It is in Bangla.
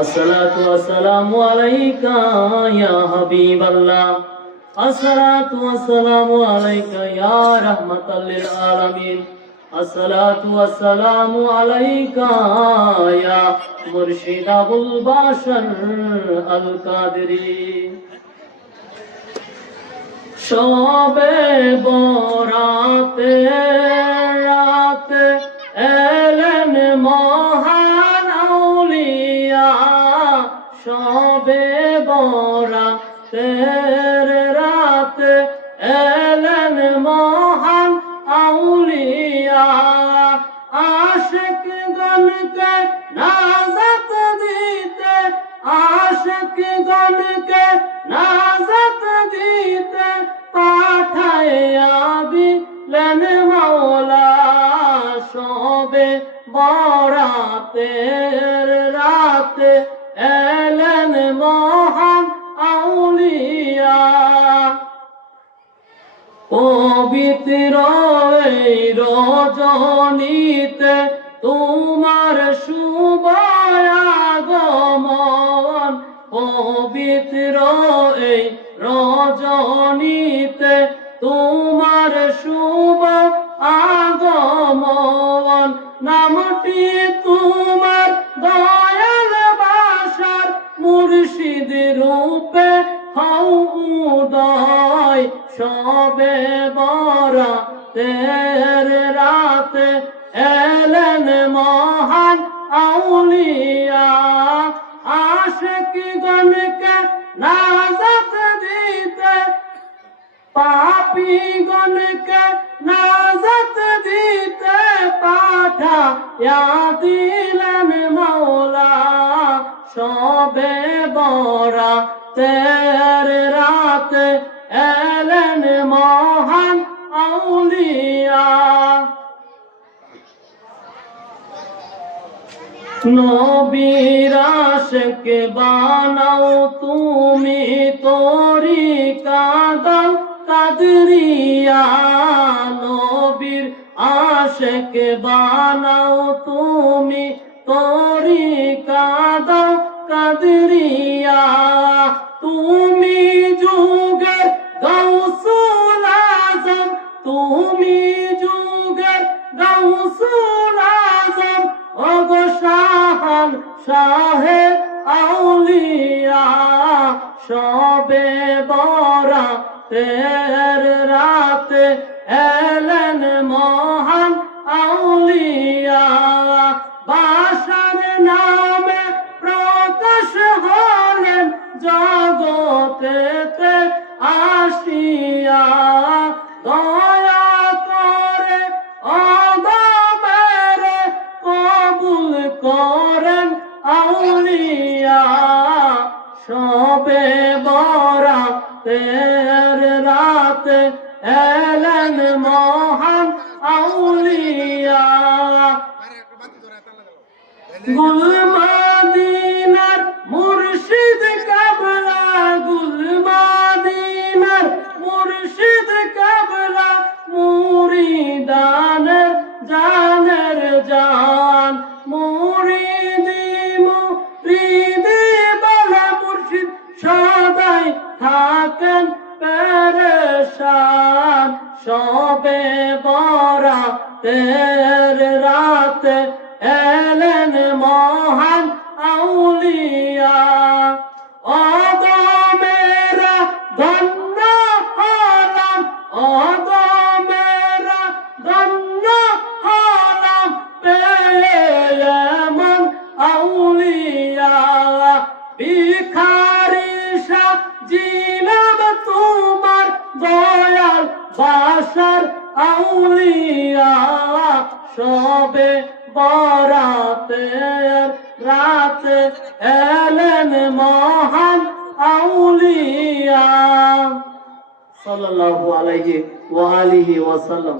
আসসালাতু আসসালামু আলাইকা ইয়া হাবিবাল্লাহ। আসসালাতু আসসালামু আলাইকা ইয়া রাহমাতাল লিল আলামিন। আসসালাতু আসসালামু আলাইকা ইয়া মুর্শিদ আবুল বাশার আল কাদেরি সবে বরাতে রা বরাতে রাতে এলেন মহান আউলিয়া। আশিক গণকে নাজাত দিতে, আশিক গণকে নাজাত দিতে পাঠাইয়া দিলেন মৌলা সবে বরাতের রাতে এলেন মহান পবিত্র এই রজনীতে তোমার শুভাগমন। পবিত্র এই রজনীতে তোমার শুভ আগমন নামটি তোমার দয়াল সবে বরা তের রাতে এলেন মহান আউলিয়া। আশিক গণকে নাজাত দিতে পাপি গণকে নাজাত দিতে পাঠা দিলেন মৌলা। সবে বরা তের রাতে নবীর আশকে বানাও তুমি তোরি কাদাও কাদরিয়া। নবীর আশকে বানাও তুমি তোরি কাদাও কাদরিয়া। তুমি যুগের গৌসুল আজম, তুমি তের রাতে এলেন মহান আউলিয়া। বাসার নামে প্রকাশ হলেন জগতেতে আসিয়া। এলেন মহান আউলিয়া। গুলমাদিনার ভিখারিসা জিলাম তোমার দয়াল বাসার আউলিয়া, সবে বরাতের রাতে এলেন মহান আউলিয়া। সাল্লাল্লাহু আলাইহি ওয়া আলিহি ওয়াসাল্লাম।